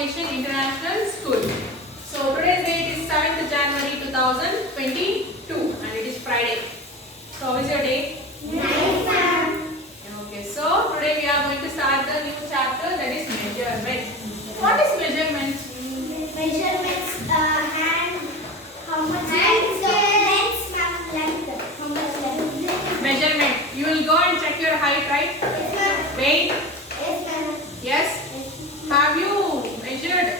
Foundation International School. So today's date is 7th January 2022 and it is Friday. So how is your day? Nice, ma'am. Okay, so today we are going to start the new chapter, that is measurement. What is measurement? Measurements, hand, how much length, length, how much length. Measurement. You will go and check your height, right? Yes, ma'am. Weight. Yes, ma'am. Yes. Have you measured?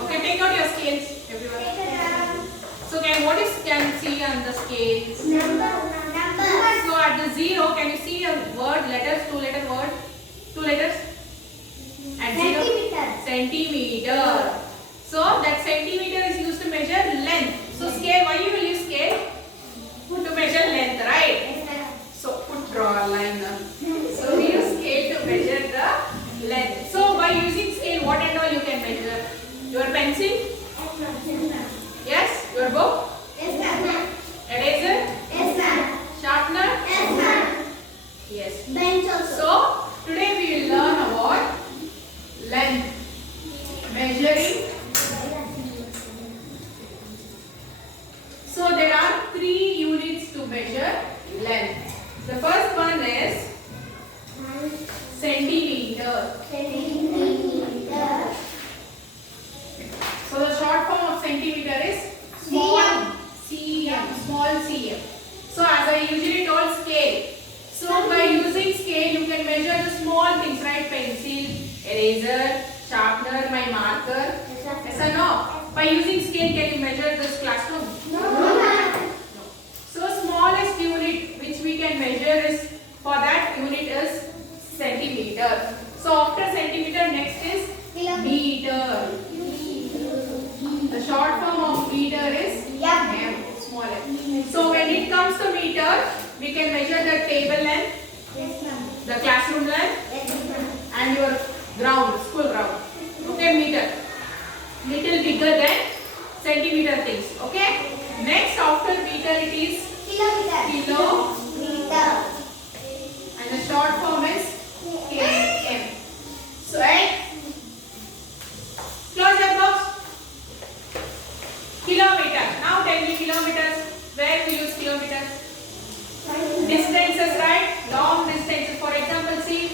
Okay, take out your scales, everyone. Take it down. So can see on the scales? Number. So at the 0, can you see a word, letters, 2-letter word? 2 letters? At 0? Centimeter. Centimeter. So that centimeter is used to measure length. So scale, why you will use scale? To measure length, right? Yes, ma'am. So draw a line now. So we use scale to measure the length. So by using scale, what and all you can measure? Your pencil? Yes, ma'am. Yes. Your book? Yes, ma'am. Eraser? Yes, ma'am. Sharpener? Yes, ma'am. Yes. Bench also. So today we will learn about length. Measuring. So there are 3 units to measure length. The first one is centimeter. Centimeter. So the short form of centimeter is small cm. Small cm. So as I usually told, scale. So by using scale you can measure the small things, right? Pencil, eraser, sharpener, my marker. Yes or no? By using scale, can you measure this classroom? No, ma'am. No. So smallest unit which we can measure is, for that unit is centimeter. So after centimeter, next is meter. The short form of meter is m, smaller. So when it comes to meter, we can measure the table length, Yes, ma'am. the classroom length, Yes, ma'am. and your ground, school ground. Okay, meter. Little bigger than centimeter things. Okay. Next after meter it is Kilometer. kilo, and the short form is km. So right. Close your box. Kilometer. Now tell me kilometers. Where we use kilometers? Distances, right? Long distances. For example, see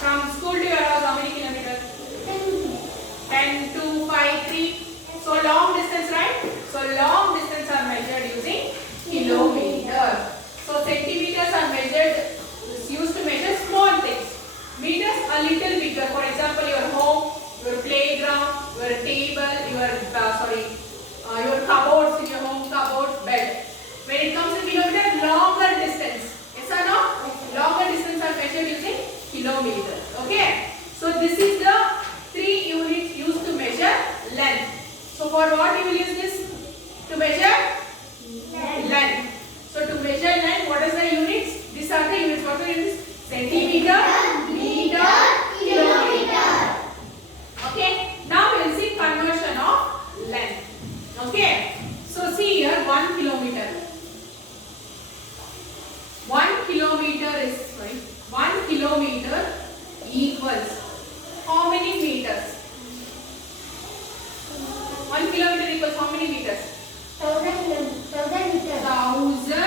from school to your house, how many kilometers? 10, 2, 5, 3. So long distance, right? So long distance are measured using kilometer. So centimeters are measured, is used to measure small things. Meters a little bigger. For example, your home, your playground, your table, your cupboards in your home, cupboard, bed. When it comes to kilometer, longer distance. Yes or no? Longer distance are measured using kilometers. Okay. So this is the 3 units used to measure length. So for what you will use this? To measure length. So to measure length, what is the units? These are the units. What are the units? Centimeter, meter, kilometer. Okay. Now we will see conversion of length. Okay. So see here 1 kilometer. 1 kilometer is 1 kilometer equals how many meters? 1 kilometer equals how many meters? 1000 meters.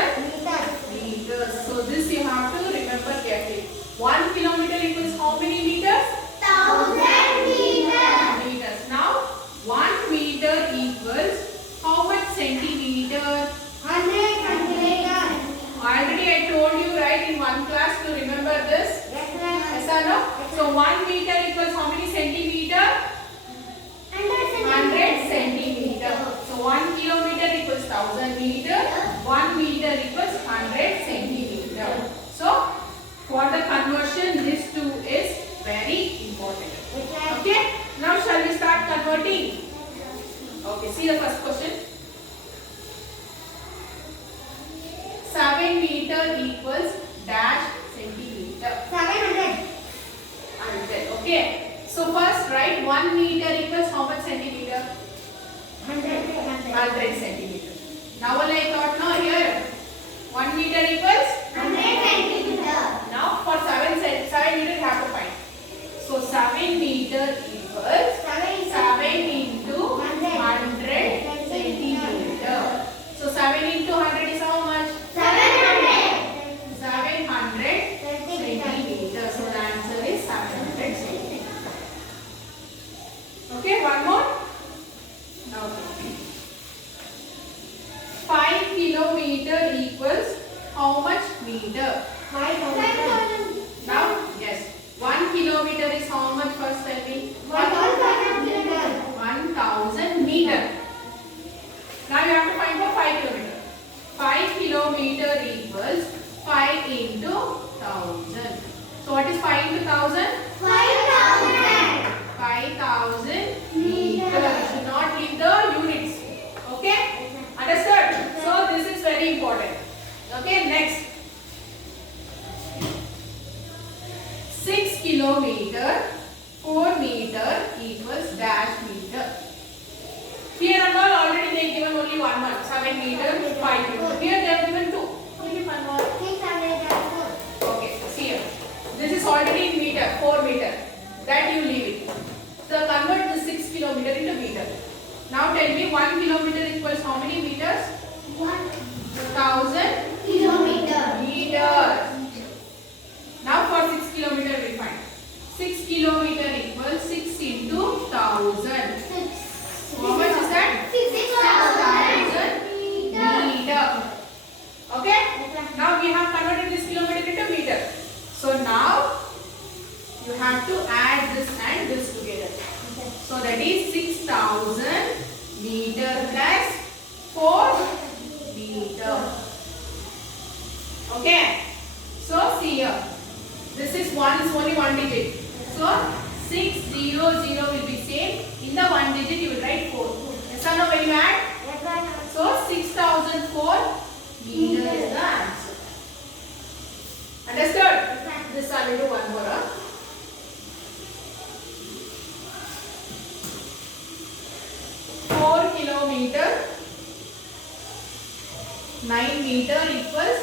1000 meters. So this you have to remember carefully. 1 kilometer equals how many meters? 1000 meters. Meters. Now 1 meter equals how much centimeter? 100 meters. Already I told you, right, in one class to remember this. Yes, ma'am. Yes or no? So 1 meter equals how many centimeter? 100 centimeter. So 1 kilometer equals 1000 meter. 1 meter equals 100 centimeter. So for the conversion, this too is very important. Okay. Now shall we start converting? Okay. See the first question. 7 meter equals dash centimeter. 700. 100. Okay. So first write 1 meter equals how much centimeter? 100 centimeter. Now all I thought, no, here 1 meter equals 100 centimeter. Now for 7 meter you have to find. So 7 meter equals 7 meter. 5,000. Now, yes. 1 kilometer is how much? First tell me. 1,000 meter. 1000 meter. Now you have to find for 5 kilometer. 5 kilometer equals 5 into 1000. So what is 5 into 1000? 5,000. 5000 meter. You should not leave the units. Okay? Understood? So this is very important. Okay, next. 6 kilometer, 4 meter equals dash meter. Here and all already they given only one 7 meter, 5 meter. Here they have given 2. Only one more. 604. Okay, see here. This is already in meter, 4 meter. That you leave it. So convert the 6 kilometer into meter. Now tell me 1 kilometer equals how many meters? 1000 Kilometer. meters. Now for 6 kilometer we find. 6 kilometer equals 6 into 1000. How much is that? 6,000 meter. Okay? Now we have converted this kilometer into meter. So now you have to add this and this together. So that is 6,000 meter plus 4 meter. Okay? So see here. This is only one digit. So 600 will be same. In the one digit you will write 4. Yes or no when you add? So 6004 meter is the answer. Understood? This I will do one more. 4 kilometer, 9 meter equals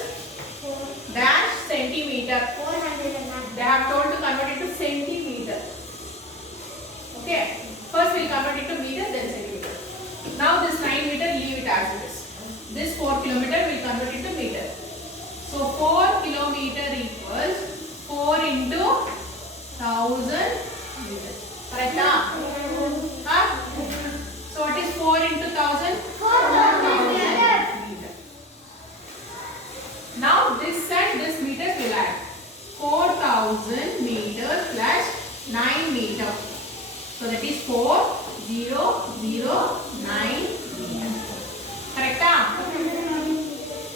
dash centimeter. They have told to convert it to centimeter. Okay. First we will convert it to meter, then centimeter. Now this 9 meter, leave it as it is. This 4 kilometer we will convert it to meter. So 4 kilometer equals 4 into 1000 meter. Correct? Huh? So what is 4 into 1000? 4,000 meter. Meter. Now this and this meters will add. 4000 meter plus 9 meter. So that is 4009 meter. Correct?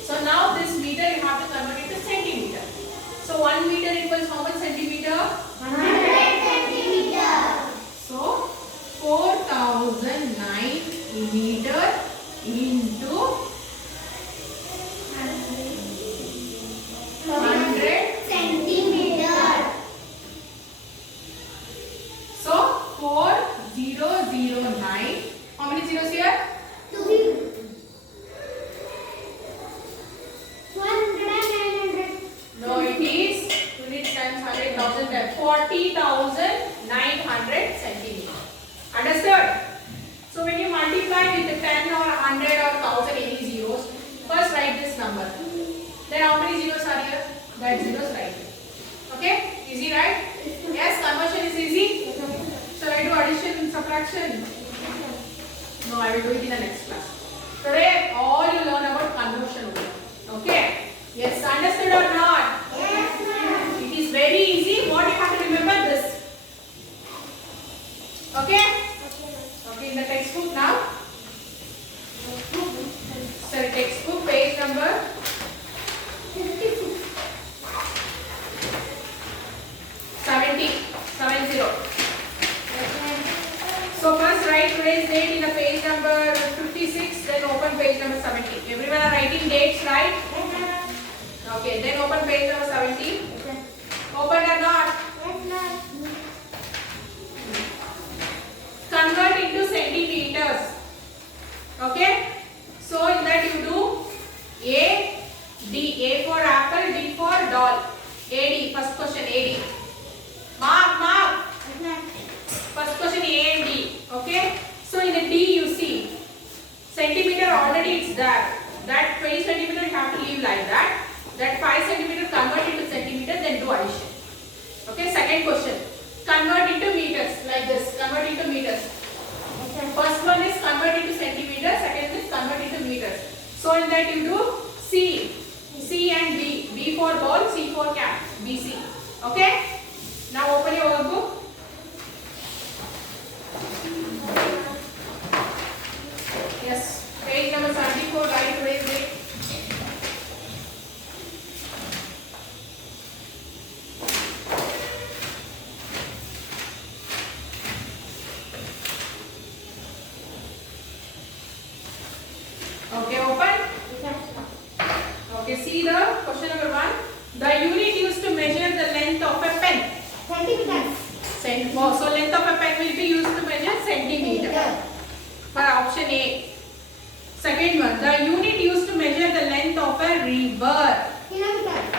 So now this meter you have to convert it to centimeter. So 1 meter equals how much centimeter? 100 centimeter. So 4009 meter into 100. Centimeter. So 4009. How many zeros here? 200. No, it is units times 100,000 times 40,900 centimeter. Understood? So when you multiply with 10 or 100 or 1000 any zeros, first write this number. Then how many zeros are here? That zeros right here. Okay? Easy, right? Yes, conversion is easy. Shall I do addition and subtraction? No, I will do it in the next class. Today, all you learn about conversion only. Okay? Yes, understood or not? Yes, ma'am. It is very easy. What you have to remember this. Okay? Okay, in the textbook now. Sorry, textbook page number 70. So first write today's date in the page number 56, then open page number 70. Everyone are writing dates, right? Okay, then open page number 70. Open or not? Convert into centimeters. Okay? So in that you do A, D. A for apple, D for doll. AD, first question AD. Mark. First question A and D. Okay? So in the D you see centimeter already it's there. That 20 centimeter you have to leave like that. That 5 centimeter convert into centimeter, then do addition. Okay, second question. Convert into meters like this. Convert into meters. First one is convert into centimeters, second is convert into meters. So in that you do C and B. B B for ball, C for cap, BC. Okay? Now open your workbook. Yes, page number 74, right away. Okay, open. Okay, see the question number 1. The unit used to measure the length of a pen. Centimeters. So length of a pen will be used to measure centimeter. For option A. Second one, the unit used to measure the length of a river.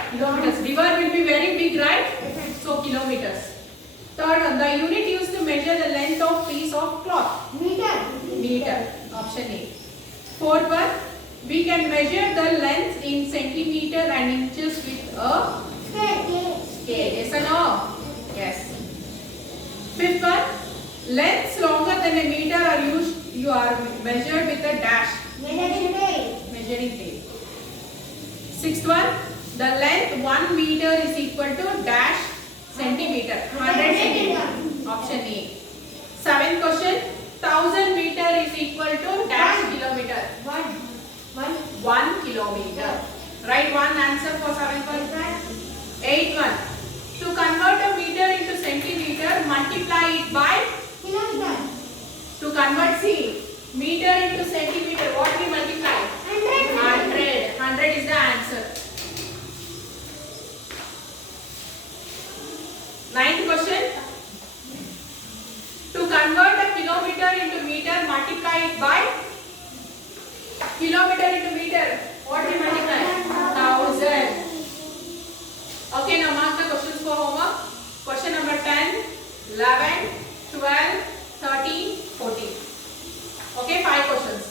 Kilometers. River will be very big, right? So kilometers. Third one, the unit used to measure the length of piece of cloth. Meter. Option A. Fourth one, we can measure the length in centimeter and inches with a scale. Yes or no? Yes. Fifth one, lengths longer than a meter are measured with a dash. Measuring tape. Sixth one, the length 1 meter is equal to dash centimeter. 100 centimeter. Option A. Seventh question, 1000 meter is equal to dash kilometer. 1 kilometer. Write one answer for 7th one. 8th one. To convert a meter into centimeter, multiply it by. To convert, see, meter into centimeter, what we multiply? 100. 100 is the answer. 9th question. To convert a kilometer into meter, multiply it by. Kilometer into meter, what we multiply? 1000. Okay, now mark the questions for homework. Question number 10, 11, 12, 13, 14. Okay, 5 questions.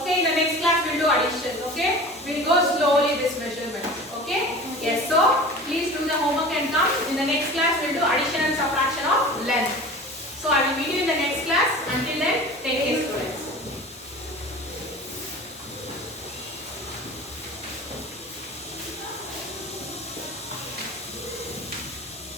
Okay, in the next class we'll do addition. Okay, we'll go slowly this measurement. Okay, yes. So please do the homework and come. In the next class we'll do addition and subtraction of length. So I will meet you in the next class. Until then, take care.